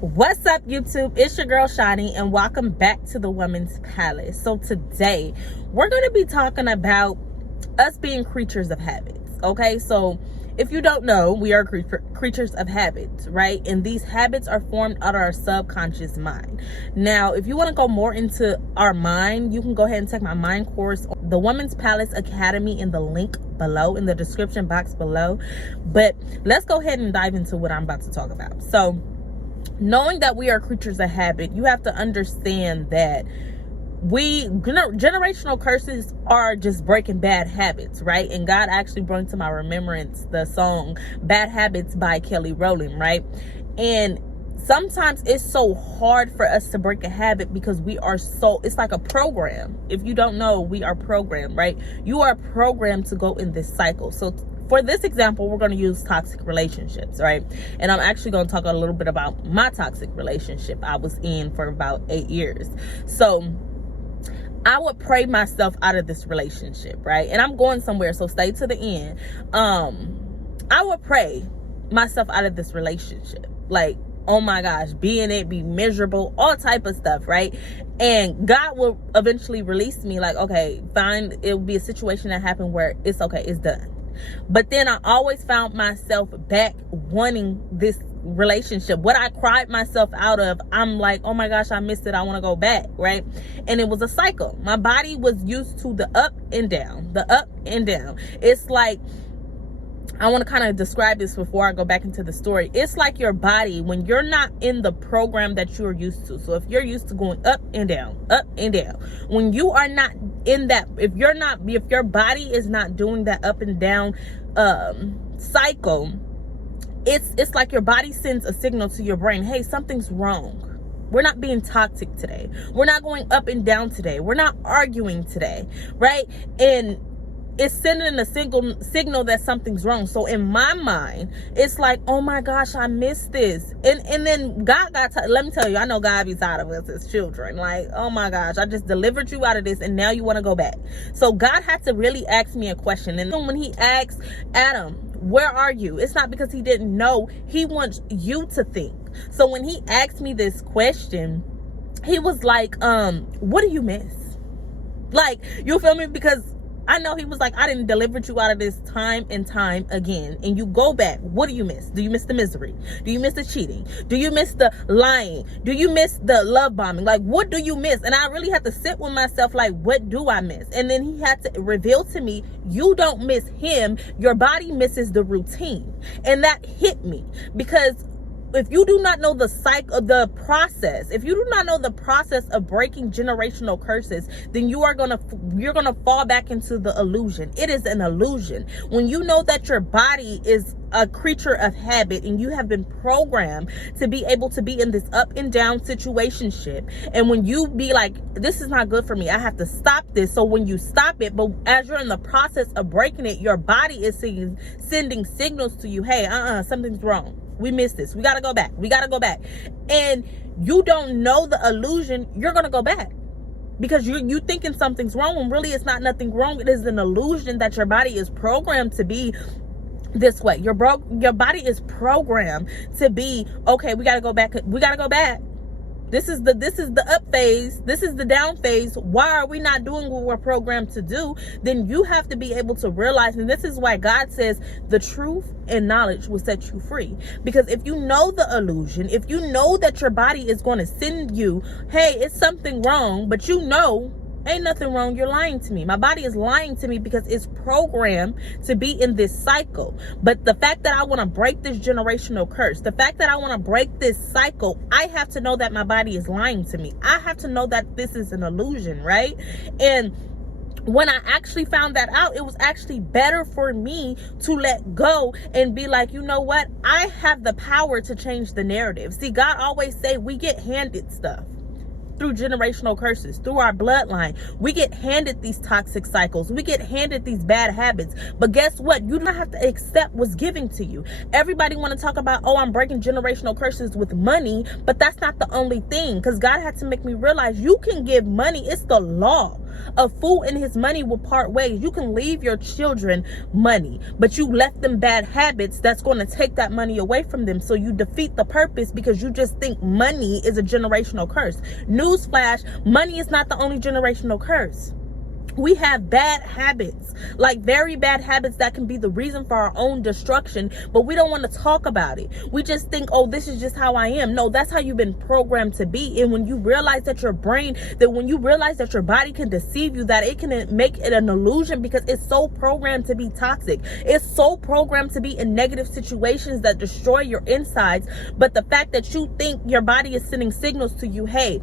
What's up, YouTube? It's your girl Shani, and welcome back to the Women's Palace. So today we're going to be talking about us being creatures of habits. Okay, so if you don't know, we are creatures of habits, right? And these habits are formed out of our subconscious mind. Now, if you want to go more into our mind, you can go ahead and take my mind course on the Women's Palace Academy in the link below, in the description box below. But let's go ahead and dive into what I'm about to talk about. So knowing that we are creatures of habit, you have to understand that generational curses are just breaking bad habits, right? And God actually brought to my remembrance the song Bad Habits by Kelly Rowland, right? And sometimes it's so hard for us to break a habit because it's like a program. If you don't know, we are programmed, right? You are programmed to go in this cycle. So for this example, we're going to use toxic relationships, right? And I'm actually going to talk a little bit about my toxic relationship I was in for about 8 years. So I would pray myself out of this relationship, right? And I'm going somewhere, so stay to the end. I would pray myself out of this relationship. Like, oh my gosh, be in it, be miserable, all type of stuff, right? And God will eventually release me, like, okay, fine. It will be a situation that happened where it's okay, it's done. But then I always found myself back wanting this relationship. What I cried myself out of, I'm like, oh my gosh, I missed it, I want to go back, right? And it was a cycle. My body was used to the up and down, the up and down. It's like, I want to kind of describe this before I go back into the story. It's like your body, when you're not in the program that you're used to. So if you're used to going up and down, when you are not in that, if your body is not doing that up and down cycle, it's like your body sends a signal to your brain, hey, something's wrong. We're not being toxic today. We're not going up and down today. We're not arguing today, right? And it's sending a signal that something's wrong. So in my mind, it's like, oh my gosh, I missed this. And then God let me tell you, I know God be tired of us as children. Like, oh my gosh, I just delivered you out of this and now you want to go back. So God had to really ask me a question. And when he asked Adam, where are you? It's not because he didn't know. He wants you to think. So when he asked me this question, he was like, what do you miss? Like, you feel me? Because I know he was like, I didn't deliver you out of this time and time again. And you go back. What do you miss? Do you miss the misery? Do you miss the cheating? Do you miss the lying? Do you miss the love bombing? Like, what do you miss? And I really had to sit with myself, like, what do I miss? And then he had to reveal to me, you don't miss him. Your body misses the routine. And that hit me because if you do not know the process of breaking generational curses, then you're gonna fall back into the illusion. It is an illusion. When you know that your body is a creature of habit and you have been programmed to be able to be in this up and down situationship, and when you be like, this is not good for me, I have to stop this. So when you stop it, but as you're in the process of breaking it, your body is sending signals to you, hey, something's wrong. We missed this. We got to go back. And you don't know the illusion. You're going to go back because you thinking something's wrong when really it's not nothing wrong. It is an illusion that your body is programmed to be this way. Your body is programmed to be, okay, we got to go back. This is the up phase. This is the down phase. Why are we not doing what we're programmed to do? Then you have to be able to realize, and this is why God says the truth and knowledge will set you free. Because if you know the illusion, if you know that your body is going to send you, hey, it's something wrong, but you know, ain't nothing wrong, you're lying to me. My body is lying to me because it's programmed to be in this cycle. But the fact that I want to break this generational curse, the fact that I want to break this cycle, I have to know that my body is lying to me. I have to know that this is an illusion, right? And when I actually found that out, it was actually better for me to let go and be like, you know what? I have the power to change the narrative. See, God always say we get handed stuff. Through generational curses, through our bloodline, we get handed these toxic cycles, we get handed these bad habits. But guess what? You don't have to accept what's given to you. Everybody want to talk about, oh, I'm breaking generational curses with money, but that's not the only thing, because God had to make me realize you can give money. It's the law. A fool and his money will part ways. You can leave your children money, but you left them bad habits that's going to take that money away from them. So you defeat the purpose because you just think money is a generational curse. Newsflash, money is not the only generational curse. We have bad habits, like very bad habits that can be the reason for our own destruction, but we don't want to talk about it. We just think, oh, this is just how I am. No, that's how you've been programmed to be. And when you realize that your brain, that when you realize that your body can deceive you, that it can make it an illusion because it's so programmed to be toxic. It's so programmed to be in negative situations that destroy your insides. But the fact that you think your body is sending signals to you, hey,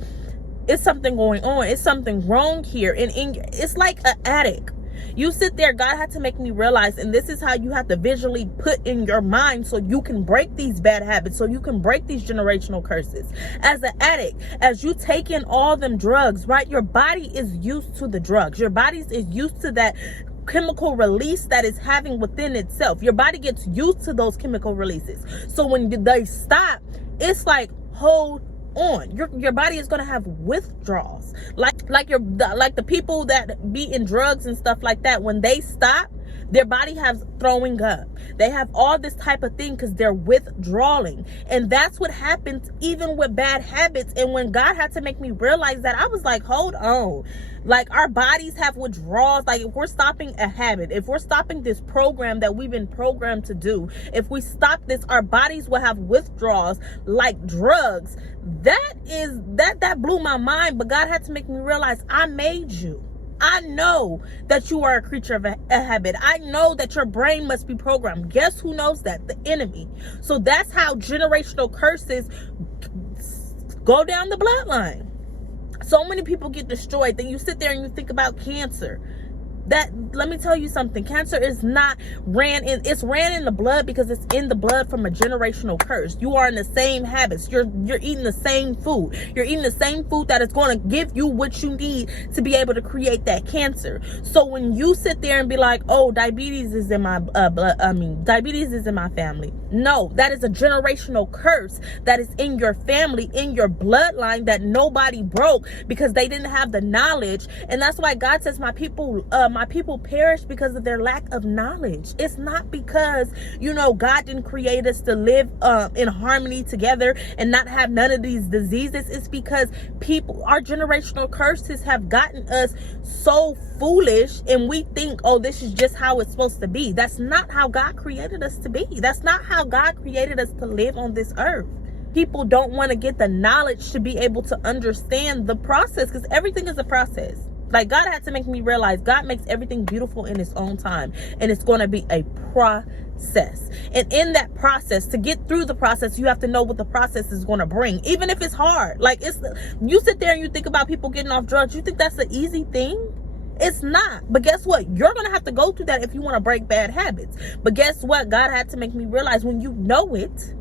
it's something going on. It's something wrong here. And it's like an addict. You sit there, God had to make me realize, and this is how you have to visually put in your mind so you can break these bad habits, so you can break these generational curses. As an addict, as you take in all them drugs, right? Your body is used to the drugs. Your body is used to that chemical release that it's having within itself. Your body gets used to those chemical releases. So when they stop, it's like, hold on, your body is going to have withdrawals, like the people that be in drugs and stuff like that. When they stop, their body has throwing up. They have all this type of thing because they're withdrawing. And that's what happens even with bad habits. And when God had to make me realize that, I was like, hold on. Like, our bodies have withdrawals. Like, if we're stopping a habit, if we're stopping this program that we've been programmed to do, if we stop this, our bodies will have withdrawals like drugs. That blew my mind. But God had to make me realize, I made you. I know that you are a creature of a habit. I know that your brain must be programmed. Guess who knows that? The enemy. So that's how generational curses go down the bloodline. So many people get destroyed. Then you sit there and you think about cancer. That, let me tell you something, cancer is not it's ran in the blood because it's in the blood from a generational curse. You are in the same habits. You're eating the same food. You're eating the same food that is going to give you what you need to be able to create that cancer. So when you sit there and be like, oh, diabetes is in my diabetes is in my family. No, that is a generational curse that is in your family, in your bloodline, that nobody broke because they didn't have the knowledge. And that's why God says, my people perish because of their lack of knowledge. It's not because, God didn't create us to live in harmony together and not have none of these diseases. It's because our generational curses have gotten us so foolish, and we think, oh, this is just how it's supposed to be. That's not how God created us to be. That's not how God created us to live on this earth. People don't want to get the knowledge to be able to understand the process, because everything is a process. Like, God had to make me realize God makes everything beautiful in its own time, and it's going to be a process. And in that process, to get through the process, you have to know what the process is going to bring, even if it's hard. Like, you sit there and you think about people getting off drugs, you think that's the easy thing? It's not. But guess what? You're going to have to go through that if you want to break bad habits. But guess what? God had to make me realize, when you know it,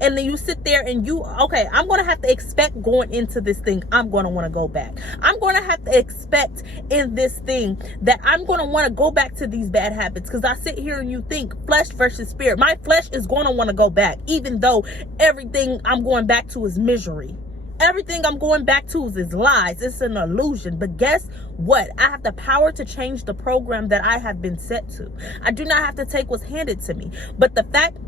and then you sit there and I'm going to have to expect going into this thing, I'm going to want to go back. I'm going to have to expect in this thing that I'm going to want to go back to these bad habits. Because I sit here and you think flesh versus spirit. My flesh is going to want to go back, even though everything I'm going back to is misery. Everything I'm going back to is lies. It's an illusion. But guess what? I have the power to change the program that I have been set to. I do not have to take what's handed to me. But the fact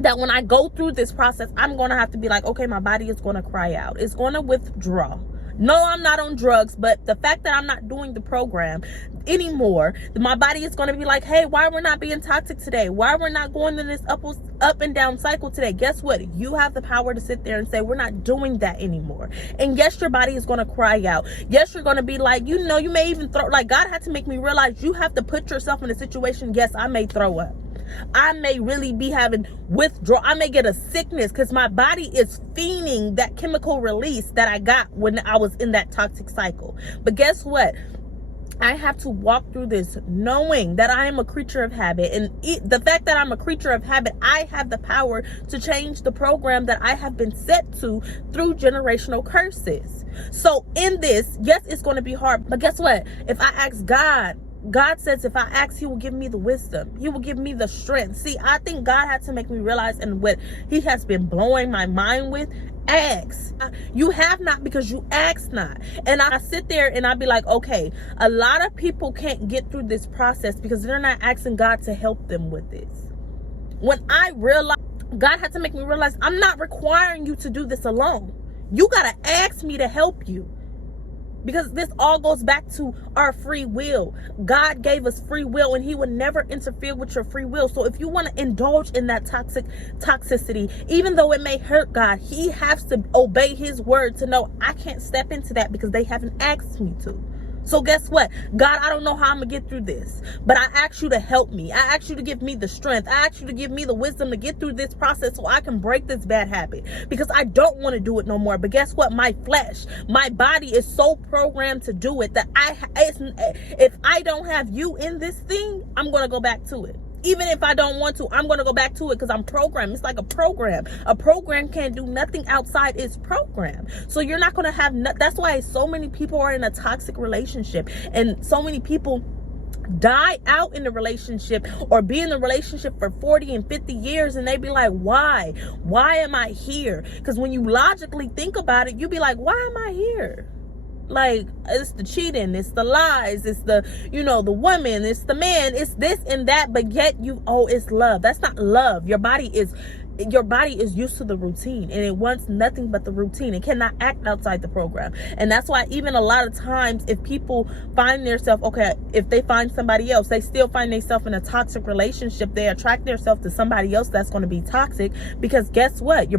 that when I go through this process, I'm going to have to be like, okay, my body is going to cry out. It's going to withdraw. No, I'm not on drugs, but the fact that I'm not doing the program anymore, my body is going to be like, hey, why we're not being toxic today? Why we're not going in this up and down cycle today? Guess what? You have the power to sit there and say, we're not doing that anymore. And yes, your body is going to cry out. Yes, you're going to be like, you may even throw, like, God had to make me realize you have to put yourself in a situation. Yes, I may throw up. I may really be having withdrawal. I may get a sickness because my body is fiending that chemical release that I got when I was in that toxic cycle. But guess what? I have to walk through this knowing that I am a creature of habit. And the fact that I'm a creature of habit, I have the power to change the program that I have been set to through generational curses. So in this, yes, it's going to be hard. But guess what? If I ask God, God says, if I ask, he will give me the wisdom. He will give me the strength. See, I think God had to make me realize, and what he has been blowing my mind with, ask. You have not because you ask not. And I sit there and I be like, okay, a lot of people can't get through this process because they're not asking God to help them with this. When I realized, God had to make me realize, I'm not requiring you to do this alone. You got to ask me to help you. Because this all goes back to our free will. God gave us free will and he would never interfere with your free will. So if you want to indulge in that toxicity, even though it may hurt God, he has to obey his word to know I can't step into that because they haven't asked me to. So guess what? God, I don't know how I'm going to get through this, but I ask you to help me. I ask you to give me the strength. I ask you to give me the wisdom to get through this process so I can break this bad habit, because I don't want to do it no more. But guess what? My flesh, my body is so programmed to do it that if I don't have you in this thing, I'm going to go back to it. Even if I don't want to, I'm going to go back to it because I'm programmed. It's like a program. A program can't do nothing outside its program. So you're not going to have, that's why so many people are in a toxic relationship, and so many people die out in the relationship or be in the relationship for 40 and 50 years, and they be like, why am I here? Because when you logically think about it, you be like, why am I here? Like, it's the cheating, it's the lies, it's the, the woman, it's the man, it's this and that, but yet it's love. That's not love. Your body is used to the routine, and it wants nothing but the routine. It cannot act outside the program. And that's why even a lot of times, if people find themselves, if they find somebody else, they still find themselves in a toxic relationship, they attract themselves to somebody else that's going to be toxic, because guess what?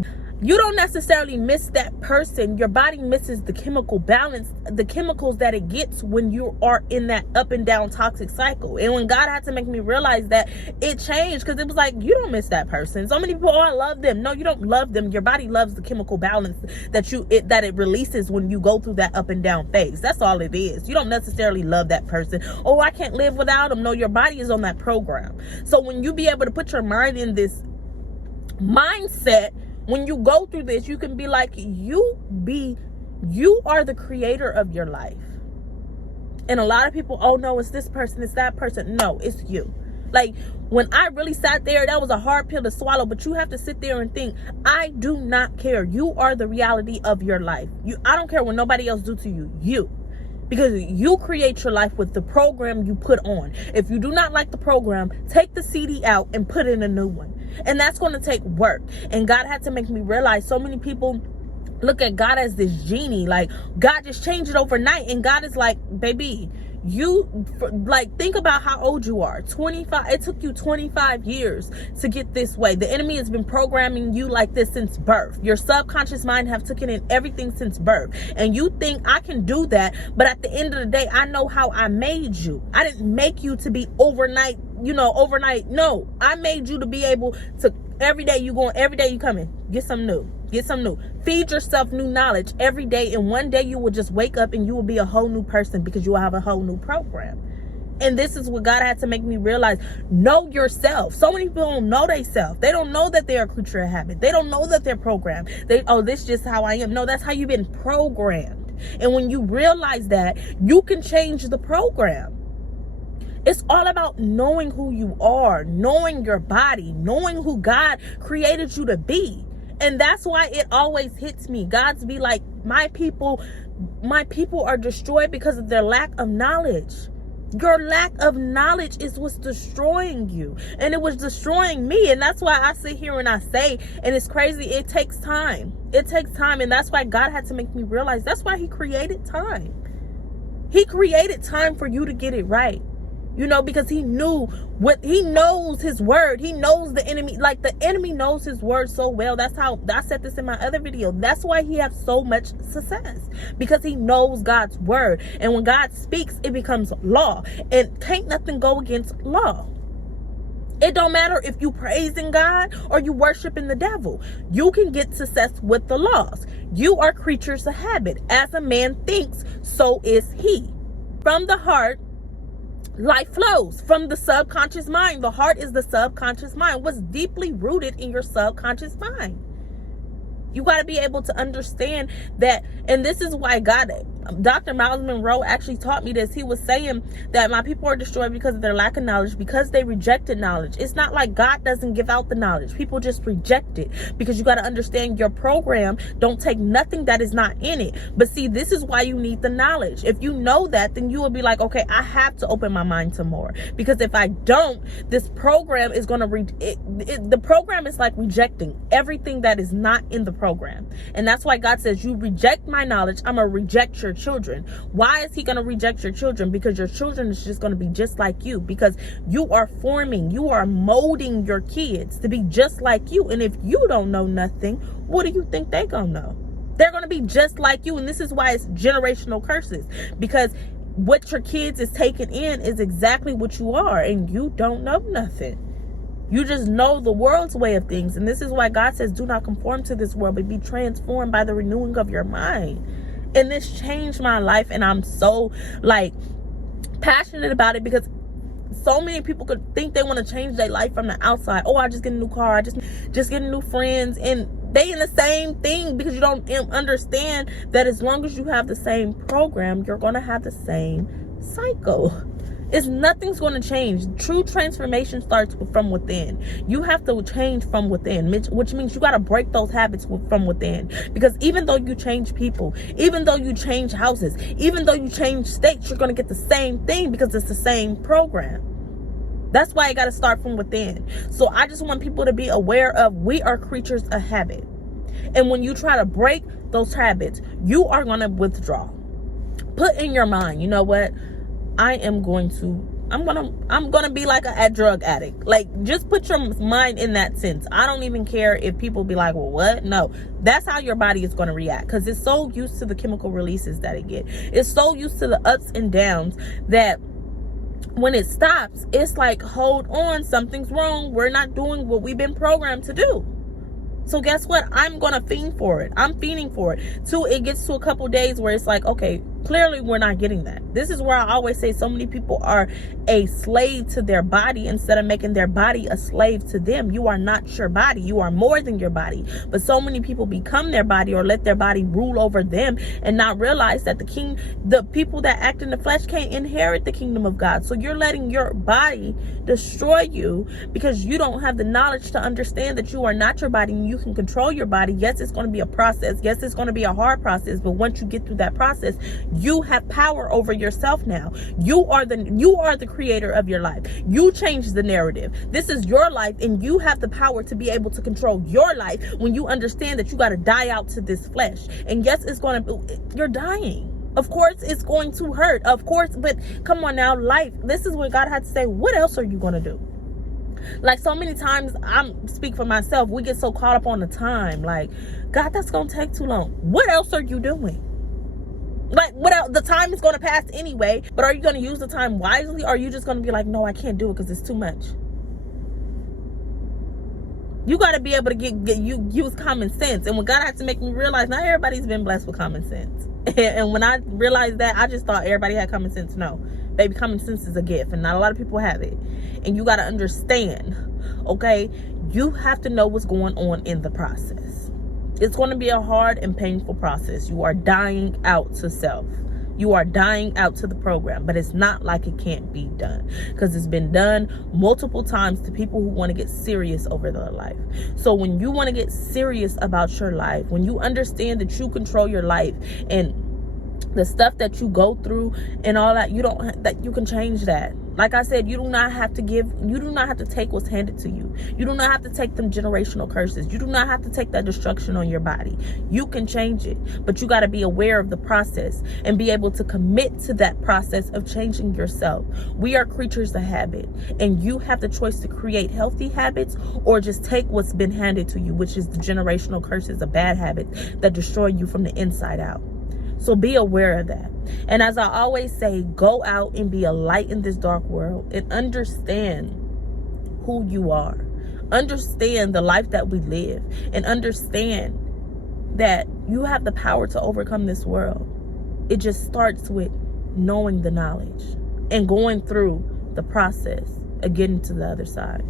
You don't necessarily miss that person. Your body misses the chemical balance, the chemicals that it gets when you are in that up and down toxic cycle. And when God had to make me realize that, it changed, because it was like, you don't miss that person. So many people, I love them. No, you don't love them. Your body loves the chemical balance that it releases when you go through that up and down phase. That's all it is. You don't necessarily love that person. Oh, I can't live without them. No, your body is on that program. So when you be able to put your mind in this mindset, when you go through this, you can be like, you are the creator of your life. And a lot of people, oh no, it's this person, it's that person. No, it's you. Like, when I really sat there, that was a hard pill to swallow, but you have to sit there and think, I do not care. You are the reality of your life. I don't care what nobody else do to you. Because you create your life with the program you put on. If you do not like the program, take the CD out and put in a new one. And that's going to take work. And God had to make me realize, so many people look at God as this genie. Like, God just changed it overnight. And God is like, baby, think about how old you are. 25. It took you 25 years to get this way. The enemy has been programming you like this since birth. Your subconscious mind have taken in everything since birth, and you think, I can do that. But at the end of the day, I know how I made you. I didn't make you to be overnight. No, I made you to be able to, every day you coming, get something new. Feed yourself new knowledge every day, and one day you will just wake up and you will be a whole new person, because you will have a whole new program. And this is what God had to make me realize. Know yourself. So many people don't know themselves. They don't know that they're a creature of habit. They don't know that they're programmed. This is just how I am. No, that's how you've been programmed. And when you realize that, you can change the program. It's all about knowing who you are, knowing your body, knowing who God created you to be. And that's why it always hits me. God's be like, my people are destroyed because of their lack of knowledge. Your lack of knowledge is what's destroying you. And it was destroying me. And that's why I sit here and I say, and it's crazy, it takes time. It takes time. And that's why God had to make me realize, that's why he created time. He created time for you to get it right. Because he knows his word. He knows the enemy. Like, the enemy knows his word so well. That's how I said this in my other video. That's why he has so much success, because he knows God's word. And when God speaks, it becomes law. And can't nothing go against law. It don't matter if you praising God or you worshiping the devil. You can get success with the laws. You are creatures of habit. As a man thinks, so is he. From the heart, life flows. From the subconscious mind. The heart is the subconscious mind. What's deeply rooted in your subconscious mind. You got to be able to understand that. And this is why God, Dr. Miles Monroe actually taught me this. He was saying that my people are destroyed because of their lack of knowledge, because they rejected knowledge. It's not like God doesn't give out the knowledge. People just reject it, because you got to understand your program don't take nothing that is not in it. But see, this is why you need the knowledge. If you know that, then you will be like, okay, I have to open my mind to more, because if I don't, this program is going to the program is like rejecting everything that is not in the program. And that's why God says, you reject my knowledge, I'm gonna reject your children. Why is he gonna reject your children? Because your children is just gonna be just like you, because you are forming, you are molding your kids to be just like you. And if you don't know nothing, what do you think they gonna know? They're gonna be just like you. And this is why it's generational curses, because what your kids is taking in is exactly what you are, and you don't know nothing. You just know the world's way of things. And this is why God says, do not conform to this world, but be transformed by the renewing of your mind. And this changed my life, and I'm so like passionate about it, because so many people could think they want to change their life from the outside. Oh, I just get a new car, I just get new friends, and they in the same thing, because you don't understand that as long as you have the same program, you're going to have the same cycle. Nothing's going to change. True transformation starts from within. You have to change from within, which means you got to break those habits from within. Because even though you change people, even though you change houses, even though you change states, you're going to get the same thing, because it's the same program. That's why it got to start from within. So I just want people to be aware of, we are creatures of habit. And when you try to break those habits, you are going to withdraw. Put in your mind, you know what? I'm going to be like a drug addict. Like, just put your mind in that sense. I don't even care if people be like, well, what? No, that's how your body is going to react, because it's so used to the chemical releases that it get. It's so used to the ups and downs that when it stops, it's like, hold on, something's wrong. We're not doing what we've been programmed to do. So guess what? I'm going to fiend for it. I'm fiending for it. Till it gets to a couple days where it's like, okay, clearly we're not getting that. This is where I always say so many people are a slave to their body instead of making their body a slave to them. You are not your body. You are more than your body. But so many people become their body, or let their body rule over them, and not realize that the people that act in the flesh can't inherit the kingdom of God. So you're letting your body destroy you, because you don't have the knowledge to understand that you are not your body and you can control your body. Yes, it's going to be a process. Yes, it's going to be a hard process. But once you get through that process, you have power over yourself now. You are the creator of your life. You change the narrative. This is your life, and you have the power to be able to control your life when you understand that you got to die out to this flesh. And yes, you're dying. Of course, it's going to hurt. Of course, but come on now, life. This is what God had to say. What else are you going to do? Like, so many times, speak for myself, we get so caught up on the time. Like, God, that's going to take too long. What else are you doing? Like, what else? The time is going to pass anyway, but are you going to use the time wisely? Or are you just going to be like, no, I can't do it because it's too much? You got to be able to use common sense. And when God had to make me realize, not everybody's been blessed with common sense. And when I realized that, I just thought everybody had common sense. No, baby, common sense is a gift, and not a lot of people have it. And you got to understand, okay, you have to know what's going on in the process. It's going to be a hard and painful process. You are dying out to self. You are dying out to the program, but it's not like it can't be done, because it's been done multiple times to people who want to get serious over their life. So when you want to get serious about your life, when you understand that you control your life and the stuff that you go through and all that, you can change that. Like I said, you do not have to take what's handed to you. You do not have to take them generational curses. You do not have to take that destruction on your body. You can change it, but you got to be aware of the process and be able to commit to that process of changing yourself. We are creatures of habit, and you have the choice to create healthy habits or just take what's been handed to you, which is the generational curses of bad habits that destroy you from the inside out. So be aware of that. And as I always say, go out and be a light in this dark world and understand who you are. Understand the life that we live, and understand that you have the power to overcome this world. It just starts with knowing the knowledge and going through the process of getting to the other side.